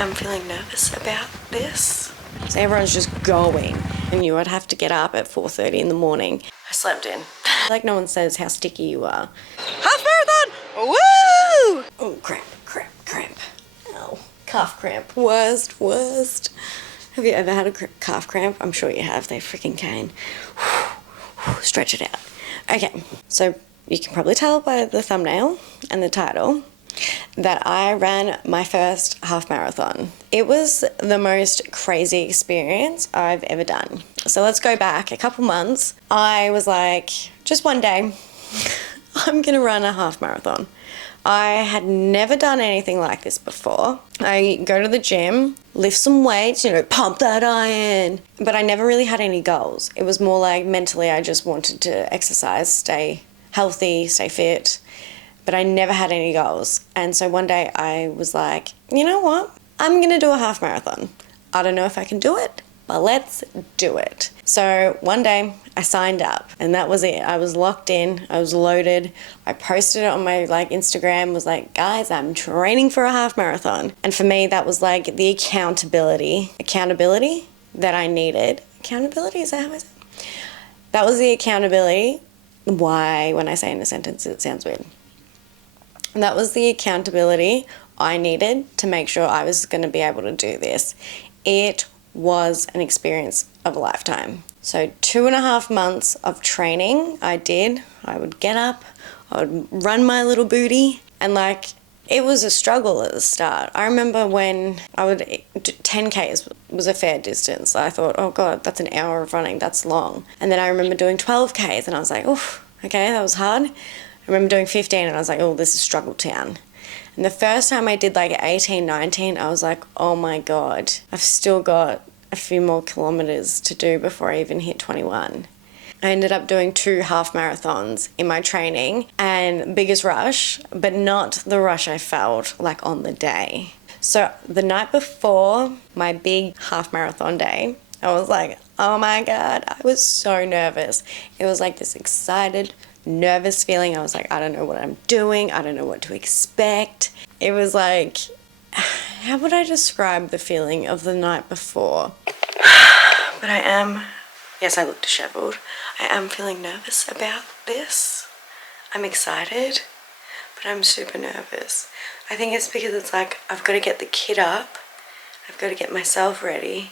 am feeling nervous about this. So everyone's just going, and you would have to get up at 4:30 in the morning. I slept in. Like no one says how sticky you are. Half marathon! Woo! Oh, cramp. Ow. Calf cramp. Worst. Have you ever had a calf cramp? I'm sure you have. They freaking can. Stretch it out. Okay, so you can probably tell by the thumbnail and the title that I ran my first half marathon. It was the most crazy experience I've ever done. So let's go back a couple months. I was like, just one day, I'm gonna run a half marathon. I had never done anything like this before. I go to the gym, lift some weights, pump that iron. But I never really had any goals. It was more like mentally I just wanted to exercise, stay healthy, stay fit. But I never had any goals. And so one day I was like, you know what? I'm gonna do a half marathon. I don't know if I can do it, but let's do it. So one day I signed up and that was it. I was locked in, I was loaded. I posted it on my Instagram, was like, guys, I'm training for a half marathon. And for me, that was like the accountability that I needed. Accountability, is that how I say it? That was the accountability. Why, when I say in a sentence, it sounds weird. And that was the accountability I needed to make sure I was going to be able to do this. It was an experience of a lifetime. So 2.5 months of training I did. I would get up, I would run my little booty, and it was a struggle at the start. I remember when I would 10Ks was a fair distance. I thought, oh God, that's an hour of running, that's long. And then I remember doing 12Ks and I was like, oof, okay, that was hard. I remember doing 15 and I was like, oh, this is struggle town. And the first time I did 18, 19, I was like, oh my God, I've still got a few more kilometers to do before I even hit 21. I ended up doing 2 half marathons in my training, and biggest rush, but not the rush I felt on the day. So the night before my big half marathon day, I was like, oh my God, I was so nervous. It was like this excited, nervous feeling. I was like, I don't know what I'm doing. I don't know what to expect. It was like, how would I describe the feeling of the night before? But yes, I look disheveled. I am feeling nervous about this. I'm excited, but I'm super nervous. I think it's because it's like, I've got to get the kid up. I've got to get myself ready.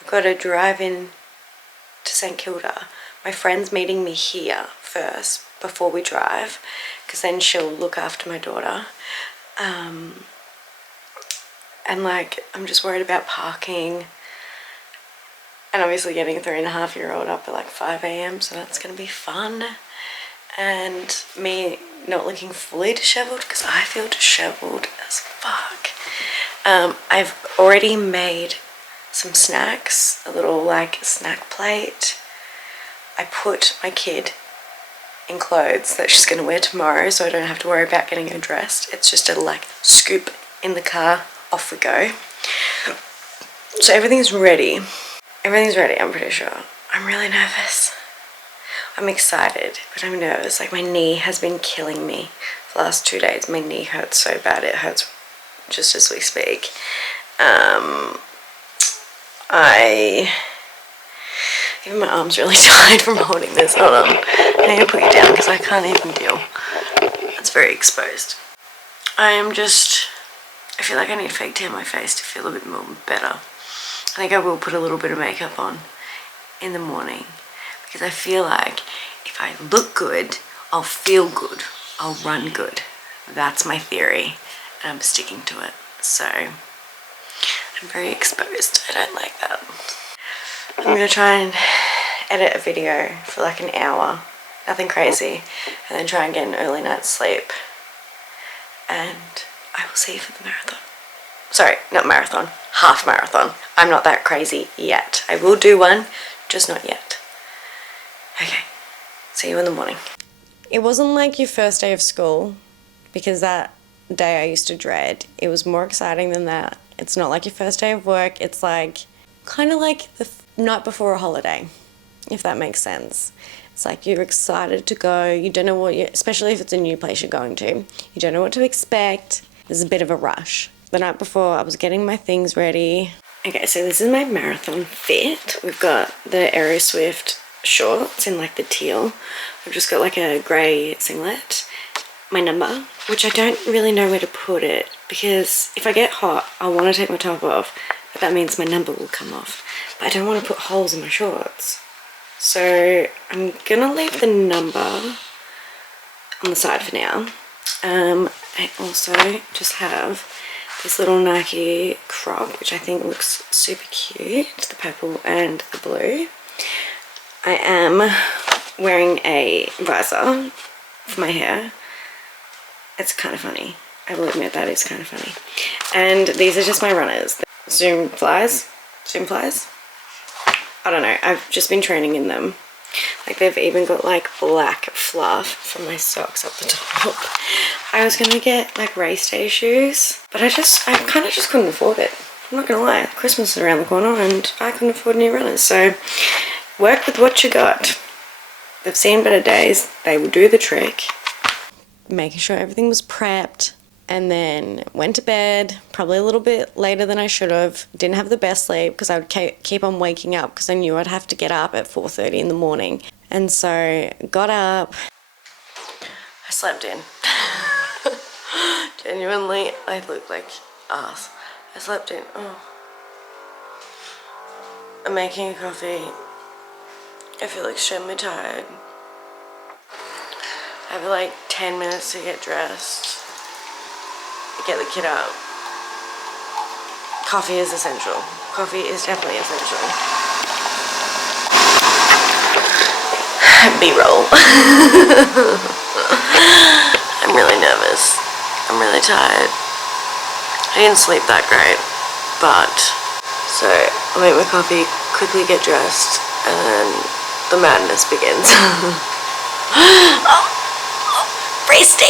I've got to drive in to St Kilda. My friend's meeting me here first before we drive, because then she'll look after my daughter. And I'm just worried about parking, and obviously getting a 3.5-year-old up at 5 a.m, so that's going to be fun. And me not looking fully disheveled, because I feel disheveled as fuck. I've already made some snacks, a little snack plate. I put my kid in clothes that she's going to wear tomorrow, so I don't have to worry about getting her dressed. It's just a scoop in the car, off we go. So everything's ready. Everything's ready, I'm pretty sure. I'm really nervous. I'm excited, but I'm nervous. My knee has been killing me for the last 2 days. My knee hurts so bad. It hurts just as we speak. Even my arm's really tired from holding this. Hold on. I need to put you down because I can't even deal. That's very exposed. I feel like I need fake tan my face to feel a bit more better. I think I will put a little bit of makeup on in the morning, because I feel like if I look good, I'll feel good, I'll run good. That's my theory, and I'm sticking to it. So I'm very exposed. I don't like that. I'm going to try and edit a video for an hour, nothing crazy, and then try and get an early night's sleep. And I will see you for the marathon. Sorry, not marathon, half marathon. I'm not that crazy yet. I will do one, just not yet. Okay, see you in the morning. It wasn't like your first day of school, because that day I used to dread. It was more exciting than that. It's not like your first day of work. It's kind of like the night before a holiday, if that makes sense. It's you're excited to go. You don't know especially if it's a new place you're going to. You don't know what to expect. There's a bit of a rush. The night before I was getting my things ready. Okay, so this is my marathon fit. We've got the Aeroswift shorts in like the teal. I've just got like a grey singlet. My number, which I don't really know where to put it because if I get hot, I want to take my top off, but that means my number will come off. But I don't want to put holes in my shorts. So I'm gonna leave the number on the side for now. I also just have this little Nike crop, which I think looks super cute, the purple and the blue. I am wearing a visor for my hair. It's kind of funny. I will admit that is kind of funny. And these are just my runners. Zoom flies. I don't know. I've just been training in them. Like they've even got like black fluff from my socks up the top. I was gonna get like race day shoes, but I kind of just couldn't afford it. I'm not gonna lie. Christmas is around the corner and I couldn't afford new runners. So work with what you got. They've seen better days. They will do the trick. Making sure everything was prepped, and then went to bed probably a little bit later than I should have. Didn't have the best sleep because I would keep on waking up because I knew I'd have to get up at 4:30 in the morning. And so got up. I slept in. Genuinely, I look like ass. I slept in. Oh. I'm making a coffee. I feel extremely tired. I have like 10 minutes to get dressed, get the kid up. Coffee is essential. Coffee is definitely essential. B-roll. I'm really nervous. I'm really tired. I didn't sleep that great, but so I'll make my coffee, quickly get dressed, and then the madness begins. Oh! Race day!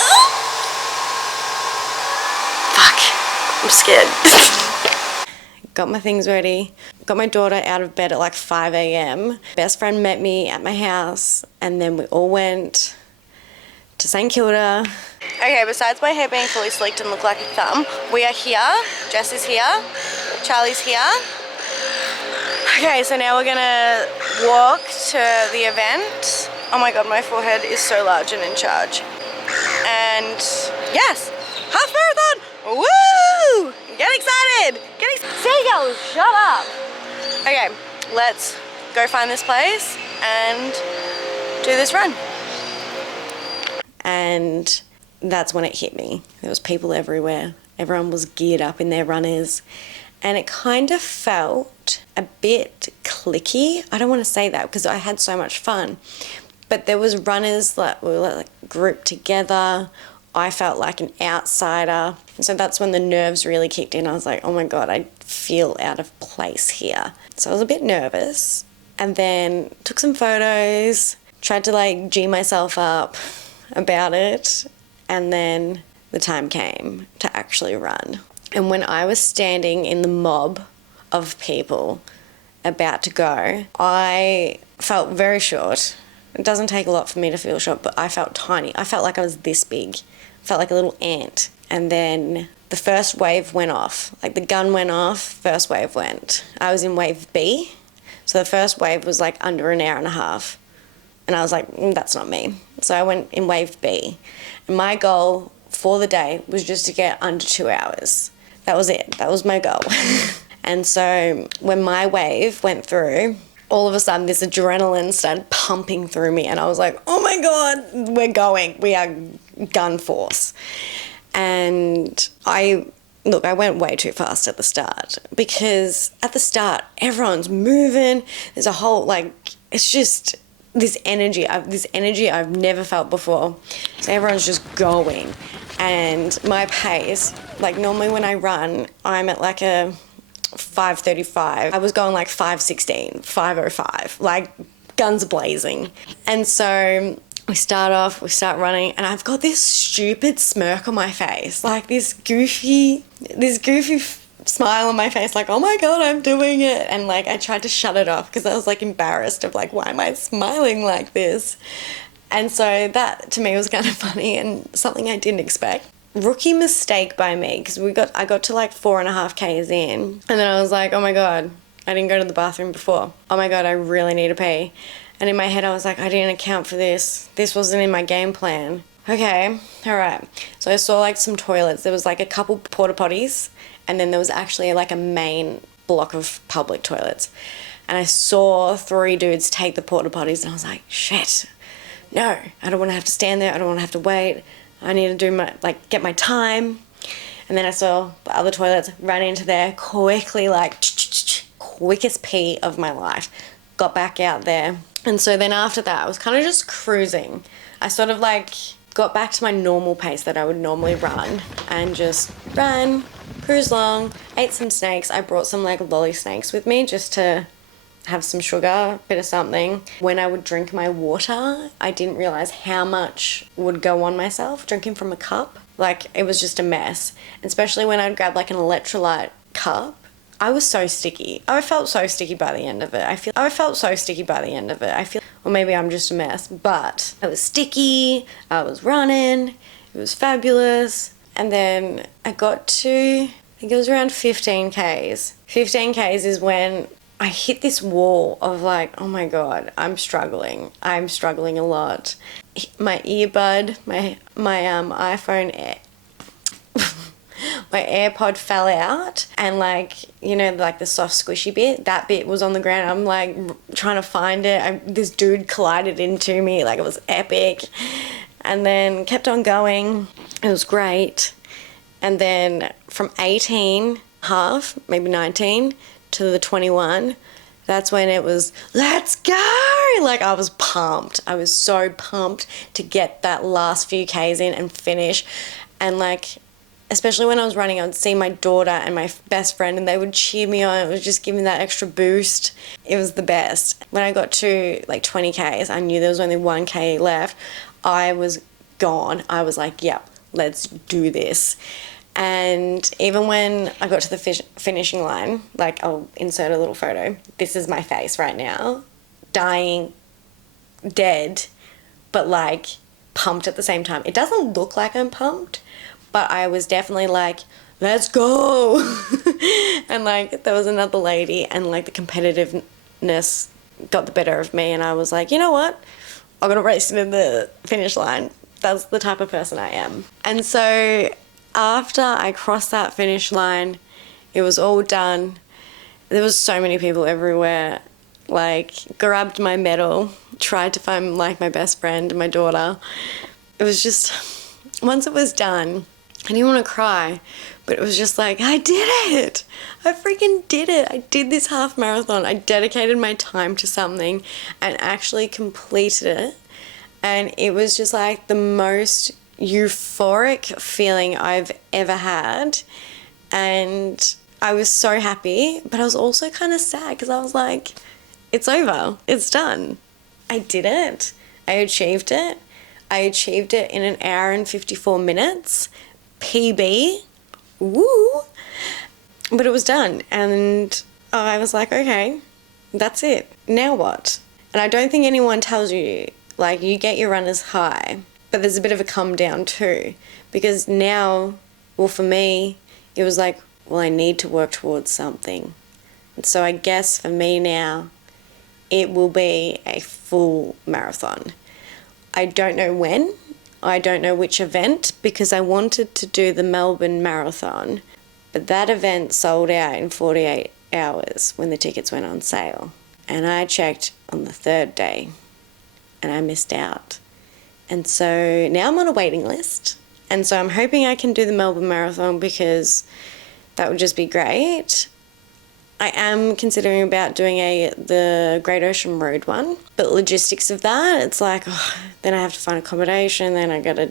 Oh. Fuck. I'm scared. Got my things ready. Got my daughter out of bed at like 5 a.m. Best friend met me at my house and then we all went to St Kilda. Okay, besides my hair being fully slicked and look like a thumb, we are here. Jess is here. Charlie's here. Okay, so now we're gonna walk to the event. Oh my god, my forehead is so large and in charge. And yes, half marathon! Woo! Get excited! Seagulls, shut up! Okay, let's go find this place and do this run. And that's when it hit me. There was people everywhere. Everyone was geared up in their runners. And it kind of felt a bit cliquey. I don't want to say that because I had so much fun. But there was runners that were like grouped together. I felt like an outsider. And so that's when the nerves really kicked in. I was like, oh my God, I feel out of place here. So I was a bit nervous. And then took some photos, tried to like G myself up about it. And then the time came to actually run. And when I was standing in the mob of people about to go, I felt very short. It doesn't take a lot for me to feel short, but I felt tiny. I felt like I was this big. I felt like a little ant. And then the first wave went off. Like the gun went off, first wave went. I was in wave B. So the first wave was like under an hour and a half. And I was like, that's not me. So I went in wave B. And my goal for the day was just to get under 2 hours. That was it. That was my goal. And so when my wave went through, all of a sudden this adrenaline started pumping through me and I was like, oh my God, we're going. We are gun force. And I went way too fast at the start because at the start, everyone's moving. There's a whole, like, it's just this energy I've never felt before. So everyone's just going. And my pace, like normally when I run, I'm at like a 5:35. I was going like 5:16, 5:05, like guns blazing. And so we start running and I've got this stupid smirk on my face, like this goofy smile on my face, like, oh my God, I'm doing it. And like I tried to shut it off because I was like embarrassed of like, why am I smiling like this? And so that to me was kind of funny and something I didn't expect. rookie mistake by me, because I got to like 4.5 Ks in, and then I was like, oh my God, I didn't go to the bathroom before. Oh my God, I really need to pee. And in my head I was like, I didn't account for this. This wasn't in my game plan. Okay, all right. So I saw like some toilets. There was like a couple porta potties, and then there was actually like a main block of public toilets. And I saw 3 dudes take the porta potties, and I was like, shit, no, I don't want to have to stand there. I don't want to have to wait. I need to do get my time. And then I saw the other toilets, ran into there quickly, like quickest pee of my life. Got back out there. And so then after that, I was kind of just cruising. I sort of like got back to my normal pace that I would normally run, and just ran, cruised along, ate some snakes. I brought some like lolly snakes with me just to have some sugar, bit of something. When I would drink my water, I didn't realize how much would go on myself drinking from a cup. Like, it was just a mess. Especially when I'd grab like an electrolyte cup. I was so sticky. I felt so sticky by the end of it. I feel, or maybe I'm just a mess, but I was sticky, I was running, it was fabulous. And then I got to, I think it was around 15 Ks. 15 Ks is when I hit this wall of like, oh my God, I'm struggling a lot. My earbud, my iPhone Air, my AirPod fell out, and like, you know, like the soft squishy bit, that bit was on the ground. I'm like trying to find it. This dude collided into me, like it was epic. And then kept on going. It was great. And then from 18, half, maybe 19 to the 21, that's when it was, let's go! Like, I was pumped. I was so pumped to get that last few Ks in and finish. And like, especially when I was running, I would see my daughter and my best friend, and they would cheer me on. It was just giving that extra boost. It was the best. When I got to like 20 Ks, I knew there was only 1 K left. I was gone. I was like, yep, let's do this. And even when I got to the finishing line, like, I'll insert a little photo. This is my face right now. Dying, dead, but like pumped at the same time. It doesn't look like I'm pumped, but I was definitely like, let's go. And like, there was another lady, and like the competitiveness got the better of me, and I was like, you know what? I'm gonna race into the finish line. That's the type of person I am. And so after I crossed that finish line, it was all done. There was so many people everywhere, like grabbed my medal, tried to find like my best friend and my daughter. It was just, once it was done, I didn't want to cry, but it was just like, I did it. I freaking did it. I did this half marathon. I dedicated my time to something and actually completed it. And it was just like the most euphoric feeling I've ever had. And I was so happy, but I was also kind of sad because I was like, it's over. It's done. I did it. I achieved it. I achieved it in 1 hour and 54 minutes. PB. Woo. But it was done. And I was like, okay, that's it. Now what? And I don't think anyone tells you, like, you get your runner's high, but there's a bit of a come down too, because now, well, for me, it was like, well, I need to work towards something. And so I guess for me now, it will be a full marathon. I don't know when, I don't know which event, because I wanted to do the Melbourne Marathon, but that event sold out in 48 hours when the tickets went on sale. And I checked on the 3rd day, and I missed out. And so now I'm on a waiting list. And so I'm hoping I can do the Melbourne Marathon, because that would just be great. I am considering about doing the Great Ocean Road one, but logistics of that, it's like, oh, then I have to find accommodation, then I gotta,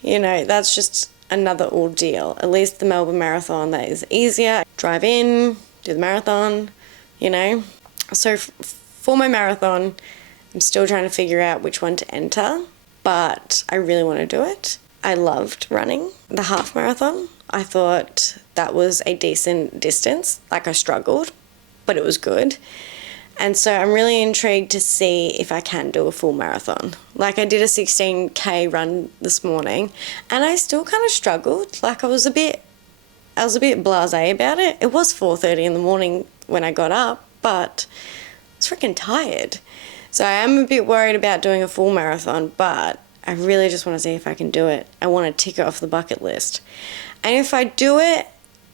you know, that's just another ordeal. At least the Melbourne Marathon, that is easier. Drive in, do the marathon, you know. So for my marathon, I'm still trying to figure out which one to enter, but I really want to do it. I loved running the half marathon. I thought that was a decent distance. Like, I struggled, but it was good. And so I'm really intrigued to see if I can do a full marathon. Like I did a 16K run this morning and I still kind of struggled. Like I was a bit blasé about it. It was 4:30 in the morning when I got up, but I was freaking tired. So I am a bit worried about doing a full marathon, but I really just want to see if I can do it. I want to tick it off the bucket list. And if I do it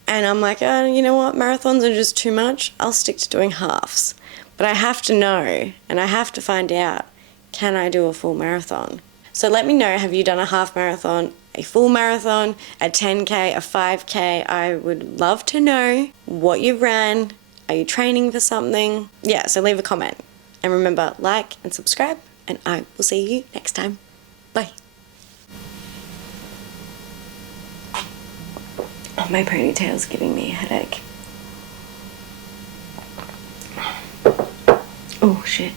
and I'm like, oh, you know what, marathons are just too much, I'll stick to doing halves. But I have to know and I have to find out, can I do a full marathon? So let me know, have you done a half marathon, a full marathon, a 10K, a 5K? I would love to know what you ran. Are you training for something? Yeah, so leave a comment. And remember, like and subscribe, and I will see you next time. Bye. Oh, my ponytail's giving me a headache. Oh, shit.